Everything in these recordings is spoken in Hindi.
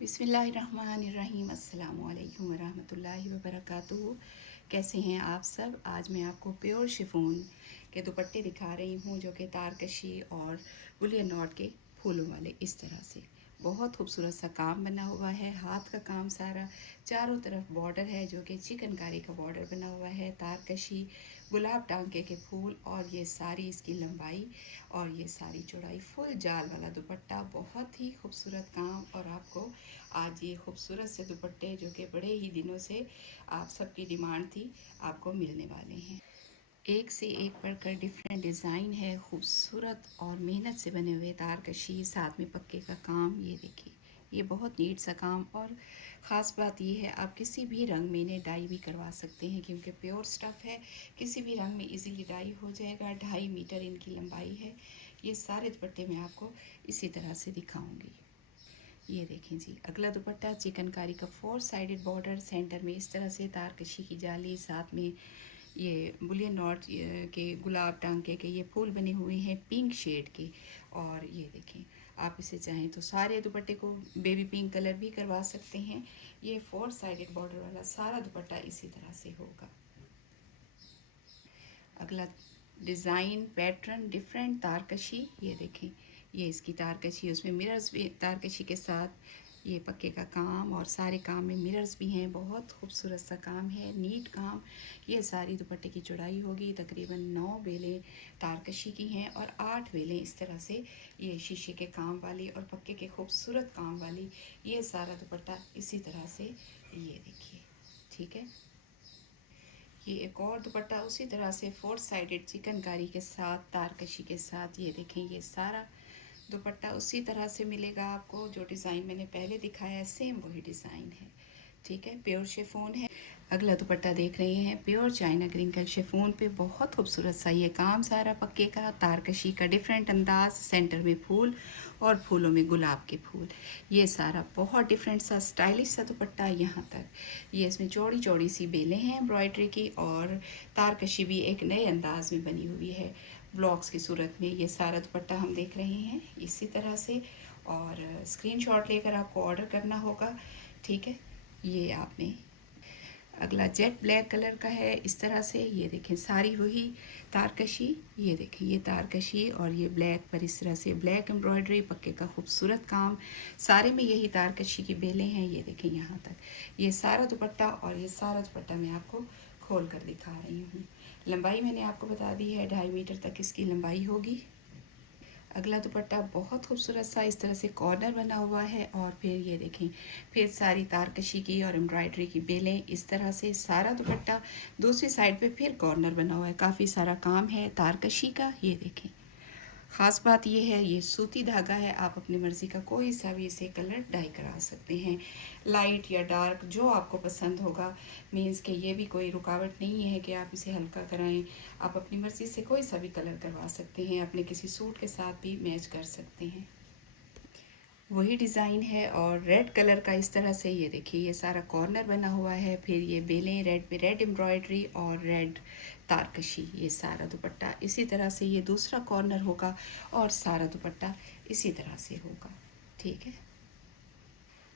बिस्मिल्लाहिर्रहमानिर्रहीम। अस्सलामुअलैकुम वरहमतुल्लाहि वबरकातुहू। कैसे हैं आप सब। आज मैं आपको प्योर शिफॉन के दुपट्टे दिखा रही हूँ जो कि तारकशी और बुलियन नॉट के फूलों वाले। इस तरह से बहुत खूबसूरत सा काम बना हुआ है, हाथ का काम सारा। चारों तरफ बॉर्डर है जो कि चिकनकारी का बॉर्डर बना हुआ है, तारकशी, गुलाब टांके के फूल, और ये सारी इसकी लंबाई और ये सारी चौड़ाई, फुल जाल वाला दुपट्टा। बहुत ही खूबसूरत काम। और आपको आज ये खूबसूरत से दुपट्टे जो कि बड़े ही दिनों से आप सबकी डिमांड थी, आपको मिलने वाले हैं। एक से एक बढ़कर डिफरेंट डिज़ाइन है, खूबसूरत और मेहनत से बने हुए तारकशी, साथ में पक्के का काम। ये देखिए, ये बहुत नीट सा काम। और ख़ास बात ये है, आप किसी भी रंग में इन्हें डाई भी करवा सकते हैं क्योंकि प्योर स्टफ़ है। किसी भी रंग में इजीली डाई हो जाएगा। 2.5 मीटर इनकी लंबाई है। ये सारे दुपट्टे मैं आपको इसी तरह से दिखाऊंगी। ये देखें जी, अगला दुपट्टा चिकनकारी का 4 साइडेड बॉर्डर, सेंटर में इस तरह से तारकशी की जाली, साथ में ये बुलियन नॉट के गुलाब टांके के ये फूल बने हुए हैं पिंक शेड के। और ये देखें, आप इसे चाहें तो सारे दुपट्टे को बेबी पिंक कलर भी करवा सकते हैं। ये 4 साइडेड बॉर्डर वाला सारा दुपट्टा इसी तरह से होगा। अगला डिज़ाइन, पैटर्न, डिफरेंट तारकशी। ये देखें, ये इसकी तारकशी, उसमें मिरर्स भी तारकशी के साथ। ये पक्के का काम और सारे काम में मिरर्स भी हैं। बहुत खूबसूरत सा काम है, नीट काम। ये सारी दुपट्टे की चौड़ाई होगी तकरीबन 9 बेलें तारकशी की हैं और 8 बेलें इस तरह से ये शीशे के काम वाली और पक्के के खूबसूरत काम वाली। ये सारा दुपट्टा इसी तरह से, ये देखिए, ठीक है। ये एक और दुपट्टा उसी तरह से 4 साइडेड चिकनकारी के साथ, तारकशी के साथ। ये देखें, ये सारा दुपट्टा उसी तरह से मिलेगा आपको। जो डिज़ाइन मैंने पहले दिखाया है, सेम वही डिज़ाइन है, ठीक है। प्योर शिफॉन है। अगला दुपट्टा देख रहे हैं, प्योर चाइना ग्रीन का शिफॉन पे बहुत खूबसूरत सा ये काम सारा पक्के का, तारकशी का डिफरेंट अंदाज, सेंटर में फूल और फूलों में गुलाब के फूल। ये सारा बहुत डिफरेंट सा स्टाइलिश सा दुपट्टा। यहाँ तक ये इसमें चौड़ी चौड़ी सी बेलें हैं एम्ब्रॉयडरी की, और तारकशी भी एक नए अंदाज में बनी हुई है ब्लॉक्स की सूरत में। ये सारा दुपट्टा हम देख रहे हैं इसी तरह से। और स्क्रीनशॉट लेकर आपको ऑर्डर करना होगा, ठीक है। ये आपने, अगला जेट ब्लैक कलर का है इस तरह से। ये देखें, सारी वही तारकशी। ये देखें, ये तारकशी और ये ब्लैक पर इस तरह से ब्लैक एम्ब्रॉयडरी, पक्के का खूबसूरत काम। सारे में यही तारकशी की बेलें हैं। ये देखें, यहाँ तक ये सारा दुपट्टा, और ये सारा दुपट्टा मैं आपको खोल कर दिखा रही हूँ। लंबाई मैंने आपको बता दी है, 2.5 मीटर तक इसकी लंबाई होगी। अगला दुपट्टा बहुत खूबसूरत सा इस तरह से कॉर्नर बना हुआ है, और फिर ये देखें, फिर सारी तारकशी की और एम्ब्रॉयडरी की बेलें इस तरह से सारा दुपट्टा। दूसरी साइड पे फिर कॉर्नर बना हुआ है, काफ़ी सारा काम है तारकशी का। ये देखें, ख़ास बात ये है, ये सूती धागा है। आप अपनी मर्ज़ी का कोई सा भी इसे कलर डाई करा सकते हैं, लाइट या डार्क, जो आपको पसंद होगा। मीन्स कि ये भी कोई रुकावट नहीं है कि आप इसे हल्का कराएं। आप अपनी मर्ज़ी से कोई सा भी कलर करवा सकते हैं, अपने किसी सूट के साथ भी मैच कर सकते हैं। वही डिज़ाइन है, और रेड कलर का इस तरह से। ये देखिए, ये सारा कॉर्नर बना हुआ है, फिर ये बेलें रेड पे रेड एम्ब्रॉयडरी और रेड तारकशी। ये सारा दुपट्टा इसी तरह से, ये दूसरा कॉर्नर होगा और सारा दुपट्टा इसी तरह से होगा, ठीक है।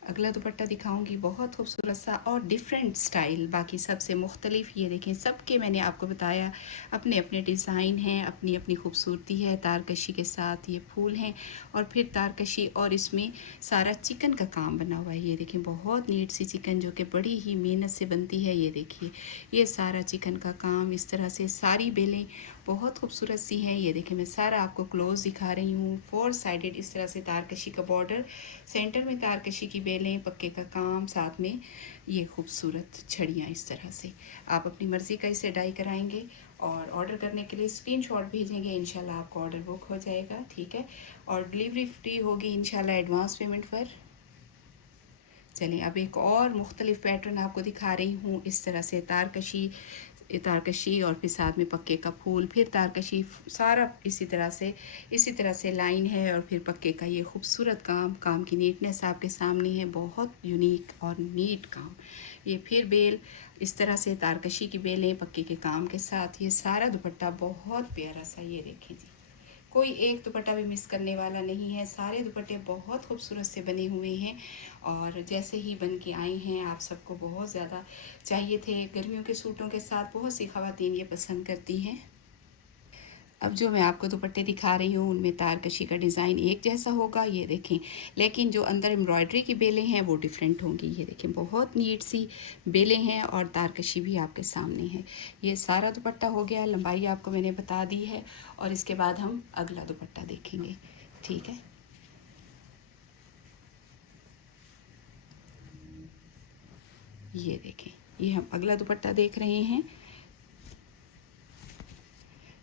अगला दुपट्टा दिखाऊंगी, बहुत खूबसूरत सा और डिफरेंट स्टाइल, बाकी सबसे मुख्तलिफ। ये देखें, सबके मैंने आपको बताया अपने अपने डिज़ाइन हैं, अपनी अपनी खूबसूरती है। तारकशी के साथ ये फूल हैं, और फिर तारकशी, और इसमें सारा चिकन का काम बना हुआ है। ये देखें, बहुत नीट सी चिकन जो कि बड़ी ही मेहनत से बनती है। ये देखिए, ये सारा चिकन का काम इस तरह से, सारी बेलें बहुत खूबसूरत सी हैं। ये देखें, मैं सारा आपको क्लोज दिखा रही हूँ। 4 साइडेड इस तरह से तारकशी का बॉर्डर, सेंटर में तारकशी की बेलें, पक्के का काम, साथ में ये खूबसूरत छड़ियाँ इस तरह से। आप अपनी मर्ज़ी का इसे डाई कराएंगे और ऑर्डर करने के लिए स्क्रीनशॉट भेजेंगे, इंशाल्लाह आपका ऑर्डर बुक हो जाएगा, ठीक है। और डिलीवरी फ्री होगी इंशाल्लाह एडवांस पेमेंट पर। चलें, अब एक और मुख्तलिफ पैटर्न आपको दिखा रही हूँ। इस तरह से तारकशी, तारकशी और फिर साथ में पक्के का फूल, फिर तारकशी, सारा इसी तरह से लाइन है, और फिर पक्के का ये खूबसूरत काम। काम की नीटनेस आपके सामने है, बहुत यूनिक और नीट काम। ये फिर बेल इस तरह से, तारकशी की बेलें पक्के के काम के साथ। ये सारा दुपट्टा बहुत प्यारा सा, ये देखें जी, कोई एक दुपट्टा भी मिस करने वाला नहीं है। सारे दुपट्टे बहुत खूबसूरत से बने हुए हैं और जैसे ही बन के आए हैं आप सबको बहुत ज़्यादा चाहिए थे। गर्मियों के सूटों के साथ बहुत सी ख़वातीन ये पसंद करती हैं। अब जो मैं आपको दुपट्टे दिखा रही हूँ उनमें तारकशी का डिज़ाइन एक जैसा होगा, ये देखें, लेकिन जो अंदर एम्ब्रॉयडरी की बेलें हैं वो डिफरेंट होंगी। ये देखें, बहुत नीट सी बेलें हैं और तारकशी भी आपके सामने है। ये सारा दुपट्टा हो गया, लंबाई आपको मैंने बता दी है और इसके बाद हम अगला दुपट्टा देखेंगे। ठीक है, ये देखें, ये हम अगला दुपट्टा देख रहे हैं।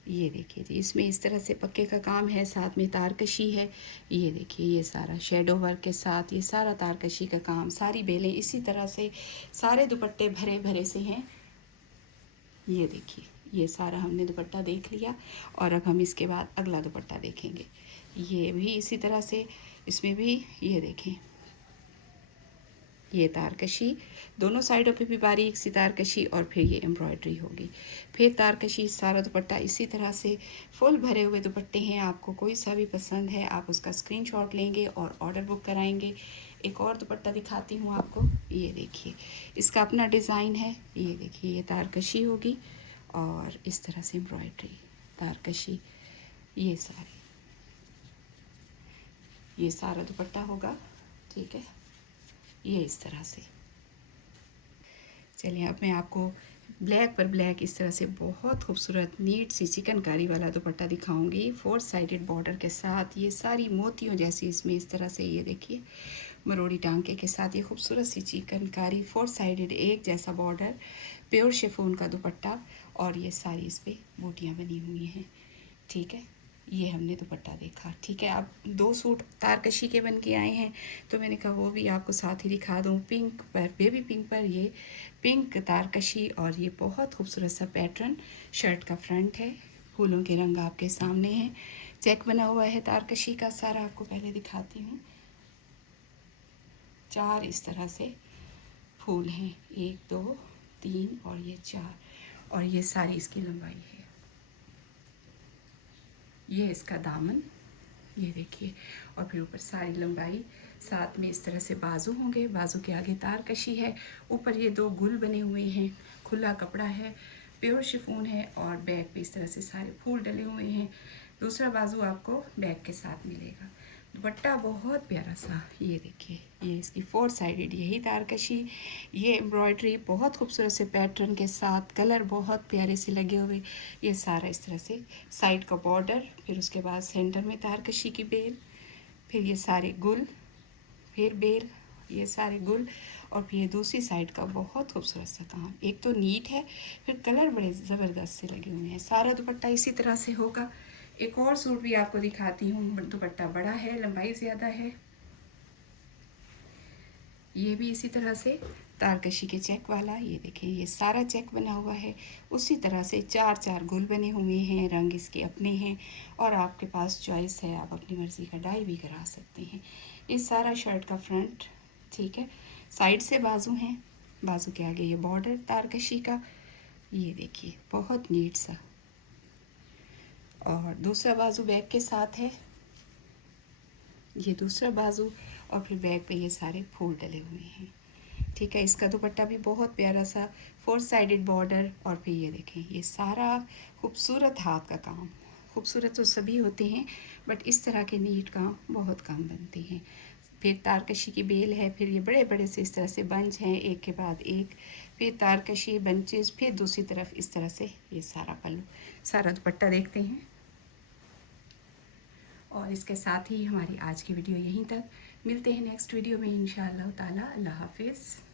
ये देखिए जी, इसमें इस तरह से पक्के का काम है, साथ में तारकशी है। ये देखिए, ये सारा शेडो वर्क के साथ ये सारा तारकशी का काम, सारी बेलें इसी तरह से, सारे दुपट्टे भरे भरे से हैं। ये देखिए, ये सारा हमने दुपट्टा देख लिया और अब हम इसके बाद अगला दुपट्टा देखेंगे। ये भी इसी तरह से, इसमें भी ये देखें, ये तारकशी, दोनों साइडों पे भी बारीक सी तारकशी और फिर ये एम्ब्रॉयडरी होगी, फिर तारकशी। सारा दुपट्टा इसी तरह से फुल भरे हुए दुपट्टे हैं। आपको कोई सा भी पसंद है आप उसका स्क्रीनशॉट लेंगे और ऑर्डर बुक कराएंगे। एक और दुपट्टा दिखाती हूँ आपको, ये देखिए, इसका अपना डिज़ाइन है। ये देखिए, ये तारकशी होगी और इस तरह से एम्ब्रॉयडरी, तारकशी, ये सारे, ये सारा दुपट्टा होगा। ठीक है, ये इस तरह से। चलिए अब मैं आपको ब्लैक पर ब्लैक इस तरह से बहुत खूबसूरत नीट सी चिकनकारी वाला दुपट्टा दिखाऊंगी, 4 साइडेड बॉर्डर के साथ। ये सारी मोतियों जैसी इसमें इस तरह से, ये देखिए, मरोड़ी टांके के साथ ये खूबसूरत सी चिकनकारी 4 साइडेड एक जैसा बॉर्डर, प्योर शिफॉन का दुपट्टा और ये सारी इस पर बूटियाँ बनी हुई हैं। ठीक है, ये हमने दुपट्टा देखा। ठीक है, अब 2 सूट तारकशी के बन के आए हैं तो मैंने कहा वो भी आपको साथ ही दिखा दूँ। पिंक पर, बेबी पिंक पर ये पिंक तारकशी और ये बहुत खूबसूरत सा पैटर्न, शर्ट का फ्रंट है, फूलों के रंग आपके सामने हैं, चेक बना हुआ है तारकशी का सारा। आपको पहले दिखाती हूँ, 4 इस तरह से फूल हैं, 1 2 3 और ये 4, और ये सारी इसकी लंबाई है। ये इसका दामन, ये देखिए, और फिर ऊपर सारी लंबाई, साथ में इस तरह से बाजू होंगे, बाजू के आगे तारकशी है, ऊपर ये 2 गुल बने हुए हैं, खुला कपड़ा है, प्योर शिफॉन है और बैक पे इस तरह से सारे फूल डले हुए हैं। दूसरा बाजू आपको बैक के साथ मिलेगा। दुपट्टा बहुत प्यारा सा, ये देखिए, ये इसकी 4 साइडेड यही तारकशी, ये एम्ब्रॉयडरी बहुत खूबसूरत से पैटर्न के साथ, कलर बहुत प्यारे से लगे हुए, ये सारा इस तरह से साइड का बॉर्डर, फिर उसके बाद सेंटर में तारकशी की बेल, फिर ये सारे गुल, फिर बेल, ये सारे गुल, और फिर ये दूसरी साइड का बहुत खूबसूरत सा काम। एक तो नीट है, फिर कलर बड़े ज़बरदस्त से लगे हुए हैं। सारा दुपट्टा इसी तरह से होगा। एक और सूट भी आपको दिखाती हूँ, दुपट्टा बड़ा है, लंबाई ज़्यादा है, ये भी इसी तरह से तारकशी के चेक वाला। ये देखें, ये सारा चेक बना हुआ है, उसी तरह से 4 गुल बने हुए हैं, रंग इसके अपने हैं और आपके पास चॉइस है, आप अपनी मर्ज़ी का डाई भी करा सकते हैं। ये सारा शर्ट का फ्रंट। ठीक है, साइड से बाजू हैं, बाजू के आगे ये बॉर्डर तारकशी का, ये देखिए, बहुत नीट सा, और दूसरा बाजू बैक के साथ है, ये दूसरा बाजू, और फिर बैक पे ये सारे फूल डले हुए हैं। ठीक है, इसका दुपट्टा भी बहुत प्यारा सा 4 साइडेड बॉर्डर, और फिर ये देखें, ये सारा खूबसूरत हाथ का काम। खूबसूरत तो सभी होते हैं बट इस तरह के नीट काम बहुत कम बनते हैं। फिर तारकशी की बेल है, फिर ये बड़े बड़े से इस तरह से बंच हैं, एक के बाद एक, फिर तारकशी बंचेस, फिर दूसरी तरफ इस तरह से ये सारा पल्लू। सारा दुपट्टा देखते हैं और इसके साथ ही हमारी आज की वीडियो यहीं तक। मिलते हैं नेक्स्ट वीडियो में इंशाअल्लाह ताला। अल्लाह हाफिज़।